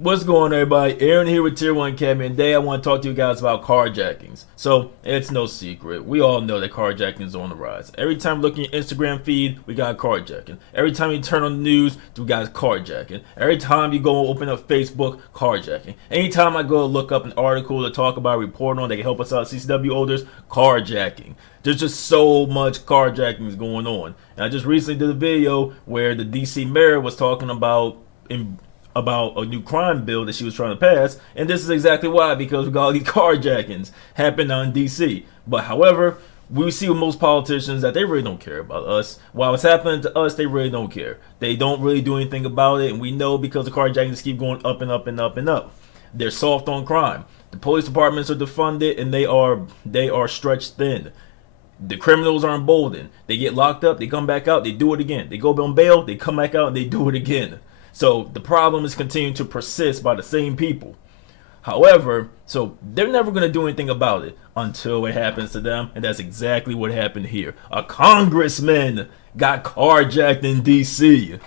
What's going on, everybody? Aaron here with Tier 1 Academy, and today I want to talk to you guys about carjackings. So, it's no secret. We all know that carjacking is on the rise. Every time we look at your Instagram feed, we got carjacking. Every time you turn on the news, we got carjacking. Every time you go open up Facebook, carjacking. Anytime I go look up an article to talk about, report on that can help us out, CCW holders, carjacking. There's just so much carjacking is going on. And I just recently did a video where the DC mayor was talking about a new crime bill that she was trying to pass, and this is exactly why, because we got all these carjackings happening on DC. But however, we see with most politicians that they really don't care about us. While it's happening to us, they really don't care. They don't really do anything about it, and we know because the carjackings keep going up and up and up and up. They're soft on crime. The police departments are defunded, and they are stretched thin. The criminals are emboldened. They get locked up, they come back out, they do it again. They go on bail, they come back out, and they do it again. So the problem is continuing to persist by the same people. However, so they're never going to do anything about it until it happens to them, and that's exactly what happened here. A congressman got carjacked in DC.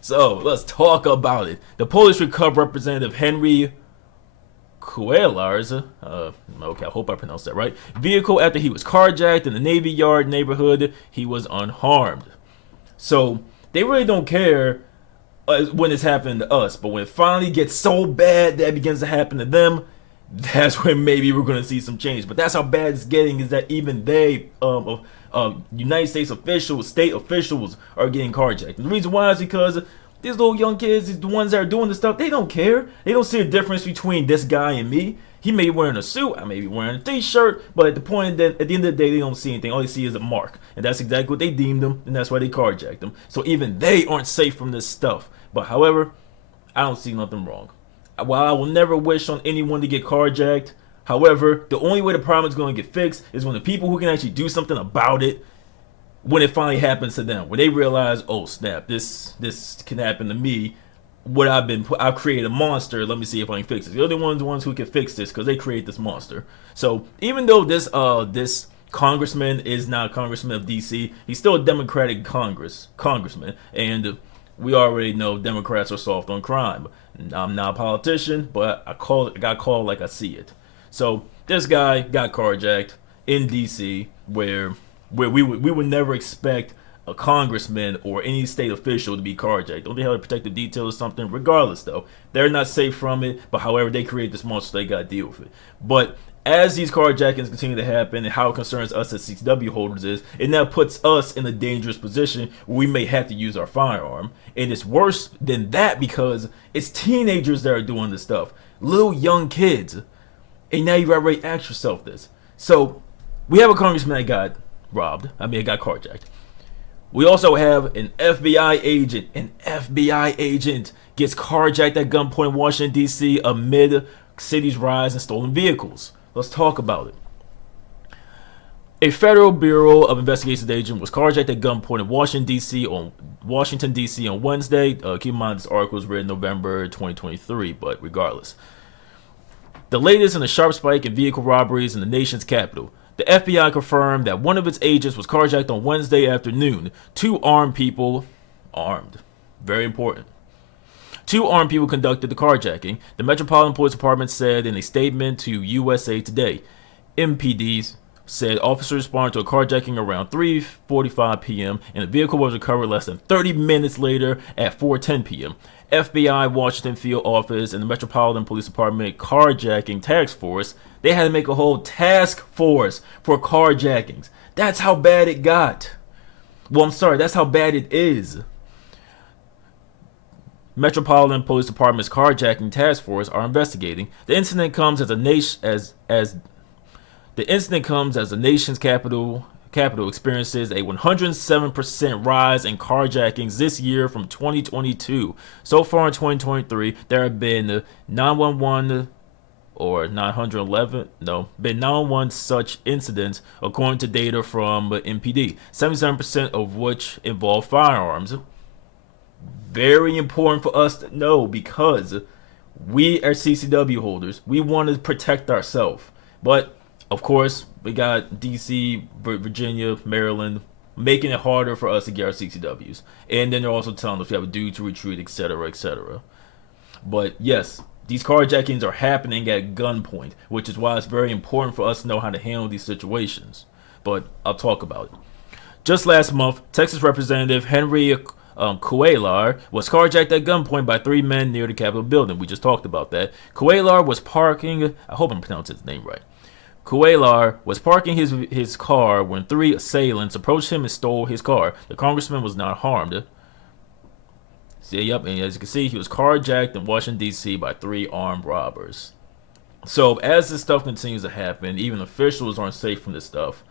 So let's talk about it. The police recovered Representative Henry Cuellar's, okay, I hope I pronounced that right, vehicle after he was carjacked in the Navy Yard neighborhood. He was unharmed. So they really don't care when it's happening to us, but when it finally gets so bad that it begins to happen to them, that's when maybe we're going to see some change. But that's how bad it's getting, is that even they, United States officials, state officials, are getting carjacked. And the reason why is because these little young kids, the ones that are doing this stuff, they don't care. They don't see a difference between this guy and me. He may be wearing a suit, I may be wearing a t-shirt, but at the end of the day, they don't see anything. All they see is a mark, and that's exactly what they deemed him, and that's why they carjacked him. So even they aren't safe from this stuff. But however, I don't see nothing wrong. While I will never wish on anyone to get carjacked, however, the only way the problem is going to get fixed is when the people who can actually do something about it, when it finally happens to them, when they realize, oh snap, this can happen to me. I've created a monster. Let me see if I can fix it. They're the ones who can fix this because they create this monster. So even though this congressman is not a congressman of DC, he's still a Democratic congressman, and we already know Democrats are soft on crime. I'm not a politician, but I got called like I see it. So this guy got carjacked in DC, where we would never expect a congressman or any state official to be carjacked. Don't they have to protect the details or something? Regardless, though, they're not safe from it. But however, they create this monster, they gotta deal with it. But as these carjackings continue to happen, and how it concerns us as CCW holders is, it now puts us in a dangerous position where we may have to use our firearm. And it's worse than that because it's teenagers that are doing this stuff, little young kids. And now you already ask yourself this. So we have a congressman that got got carjacked. We also have an FBI agent. An FBI agent gets carjacked at gunpoint in Washington, D.C. amid city's rise in stolen vehicles. Let's talk about it. A Federal Bureau of Investigations agent was carjacked at gunpoint in Washington, D.C. on Wednesday. Keep in mind this article was written November 2023, but regardless. The latest in a sharp spike in vehicle robberies in the nation's capital. The FBI confirmed that one of its agents was carjacked on Wednesday afternoon. Two armed people conducted the carjacking, the Metropolitan Police Department said in a statement to USA Today. MPD said officers responded to a carjacking around 3:45 p.m. and the vehicle was recovered less than 30 minutes later at 4:10 p.m. FBI Washington field office and the Metropolitan Police Department carjacking task force, they had to make a whole task force for carjackings. That's how bad it got. Well, I'm sorry, that's how bad it is. Metropolitan Police Department's carjacking task force are investigating. The incident comes as the nation's capital experiences a 107% rise in carjackings this year from 2022. So far in 2023, there have been 911 such incidents, according to data from MPD. 77% of which involve firearms. Very important for us to know because we are CCW holders. We want to protect ourselves. But, of course, we got DC, Virginia, Maryland, making it harder for us to get our CCWs. And then they're also telling us we have a due to retreat, etc., etc. But, yes, These carjackings are happening at gunpoint, which is why it's very important for us to know how to handle these situations. But I'll talk about it. Just last month, Texas Representative Henry Cuellar was carjacked at gunpoint by 3 men near the Capitol building. We just talked about that. Cuellar was parking, I hope I'm pronouncing his name right. Cuellar was parking his car when 3 assailants approached him and stole his car. The congressman was not harmed. See, yep, and as you can see, he was carjacked in Washington, D.C. by 3 armed robbers. So as this stuff continues to happen, even officials aren't safe from this stuff.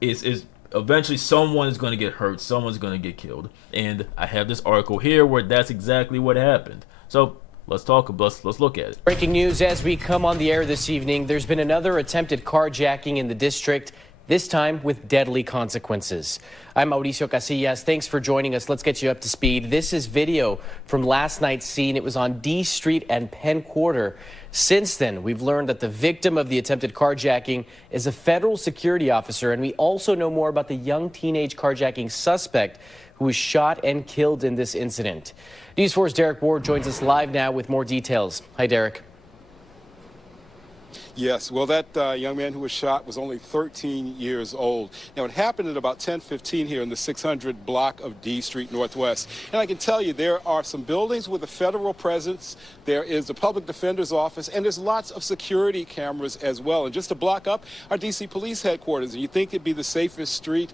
It's eventually someone is going to get hurt, someone's going to get killed. And I have this article here where that's exactly what happened. So let's look at it. Breaking news as we come on the air this evening. There's been another attempted carjacking in the district, this time with deadly consequences. I'm Mauricio Casillas. Thanks for joining us. Let's get you up to speed. This is video from last night's scene. It was on D Street and Penn Quarter. Since then, we've learned that the victim of the attempted carjacking is a federal security officer, and we also know more about the young teenage carjacking suspect who was shot and killed in this incident. News 4's Derek Ward joins us live now with more details. Hi, Derek. Yes, well, that young man who was shot was only 13 years old. Now, it happened at about 10:15 here in the 600 block of D Street Northwest. And I can tell you there are some buildings with a federal presence. There is the public defender's office, and there's lots of security cameras as well. And just a block up, our D.C. police headquarters. And you think it'd be the safest street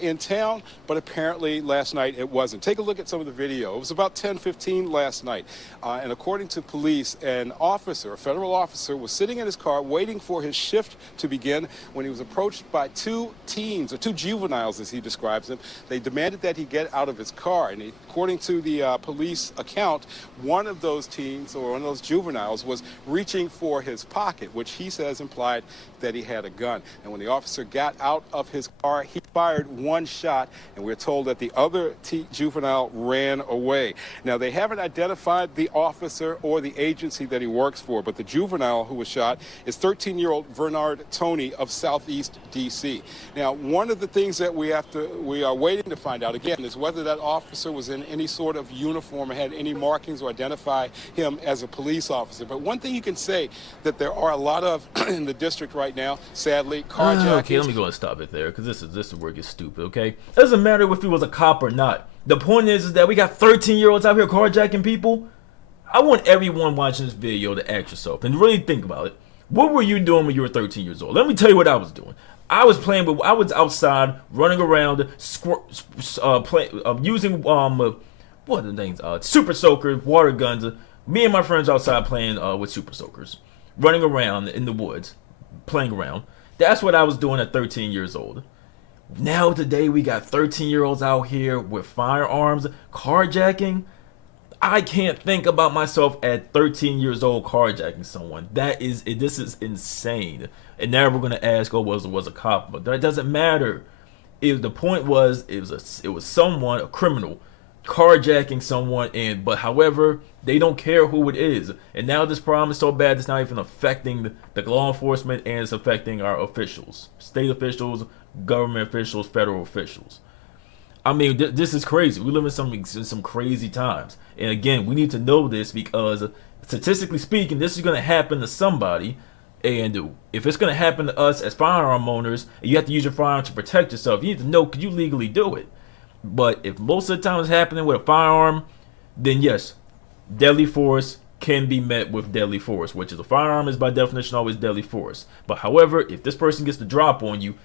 in town, but apparently last night it wasn't. Take a look at some of the video. It was about 10:15 last night. And according to police, an officer, a federal officer, was sitting in his car waiting for his shift to begin when he was approached by 2 teens, or 2 juveniles as he describes them. They demanded that he get out of his car, and according to the police account, one of those teens, or one of those juveniles, was reaching for his pocket, which he says implied that he had a gun. And when the officer got out of his car, he fired 1 shot, and we're told that the other juvenile ran away. Now, they haven't identified the officer or the agency that he works for, but the juvenile who was shot is 13-year-old Bernard Tony of Southeast D.C. Now, one of the things that we are waiting to find out, again, is whether that officer was in any sort of uniform or had any markings or identify him as a police officer. But one thing you can say that there are a lot of in the district right now, sadly, carjackings. Okay, let me go and stop it there, because this is where it gets stupid, okay? It doesn't matter if he was a cop or not. The point is that we got 13-year-olds out here carjacking people. I want everyone watching this video to ask yourself and really think about it. What were you doing when you were 13 years old? Let me tell you what I was doing. I was outside, running around, using what are the names? Super soakers, water guns. Me and my friends outside playing with super soakers, running around in the woods, playing around. That's what I was doing at 13 years old. Now today we got 13-year-olds out here with firearms, carjacking. I can't think about myself at 13 years old carjacking someone. This is insane. And now we're gonna ask, oh, was a cop? But that doesn't matter. The point was, it was someone, a criminal, carjacking someone, but however, they don't care who it is. And now this problem is so bad it's not even affecting the law enforcement, and it's affecting our officials, state officials, government officials, federal officials. I mean, this is crazy. We live in some crazy times. And again, we need to know this because statistically speaking, this is going to happen to somebody. And if it's going to happen to us as firearm owners, and you have to use your firearm to protect yourself, you need to know, could you legally do it? But if most of the time it's happening with a firearm, then yes, deadly force can be met with deadly force, which is a firearm is by definition always deadly force. But however, if this person gets the drop on you,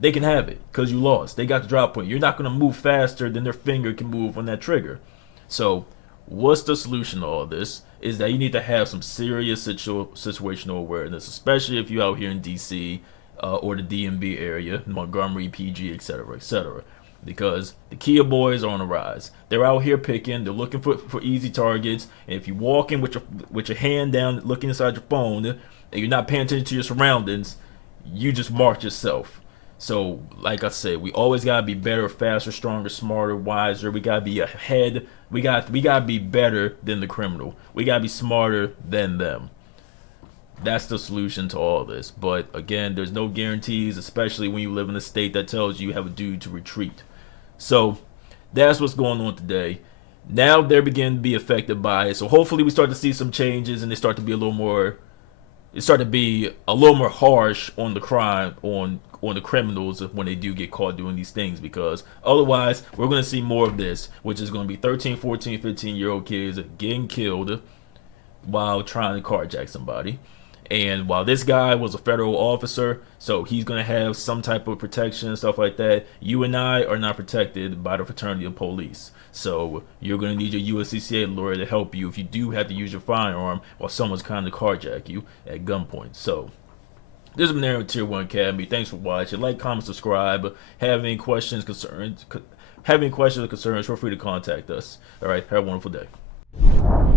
they can have it because you lost. They got the drop on you. You're not going to move faster than their finger can move on that trigger. So what's the solution to all this? Is that you need to have some serious situational awareness, especially if you're out here in D.C. Or the DMV area, Montgomery, PG, etc., etc. Because the Kia boys are on the rise. They're out here picking. They're looking for easy targets. And if you walk in with your hand down, looking inside your phone, and you're not paying attention to your surroundings, you just marked yourself. So, like I said, we always gotta be better, faster, stronger, smarter, wiser. We gotta be ahead. We gotta be better than the criminal. We gotta be smarter than them. That's the solution to all this. But again, there's no guarantees, especially when you live in a state that tells you have a duty to retreat. So that's what's going on today. Now they're beginning to be affected by it. So hopefully we start to see some changes and they start to be a little more harsh on the crime, on the criminals when they do get caught doing these things, because otherwise we're going to see more of this, which is going to be 13, 14, 15-year-old kids getting killed while trying to carjack somebody. And while this guy was a federal officer, so he's going to have some type of protection and stuff like that, you and I are not protected by the fraternity of police. So you're going to need your USCCA lawyer to help you if you do have to use your firearm while someone's trying to carjack you at gunpoint. So this has been Aaron with Tier 1 Academy. Thanks for watching. Like, comment, subscribe. Have any questions, concerns, feel free to contact us. All right, have a wonderful day.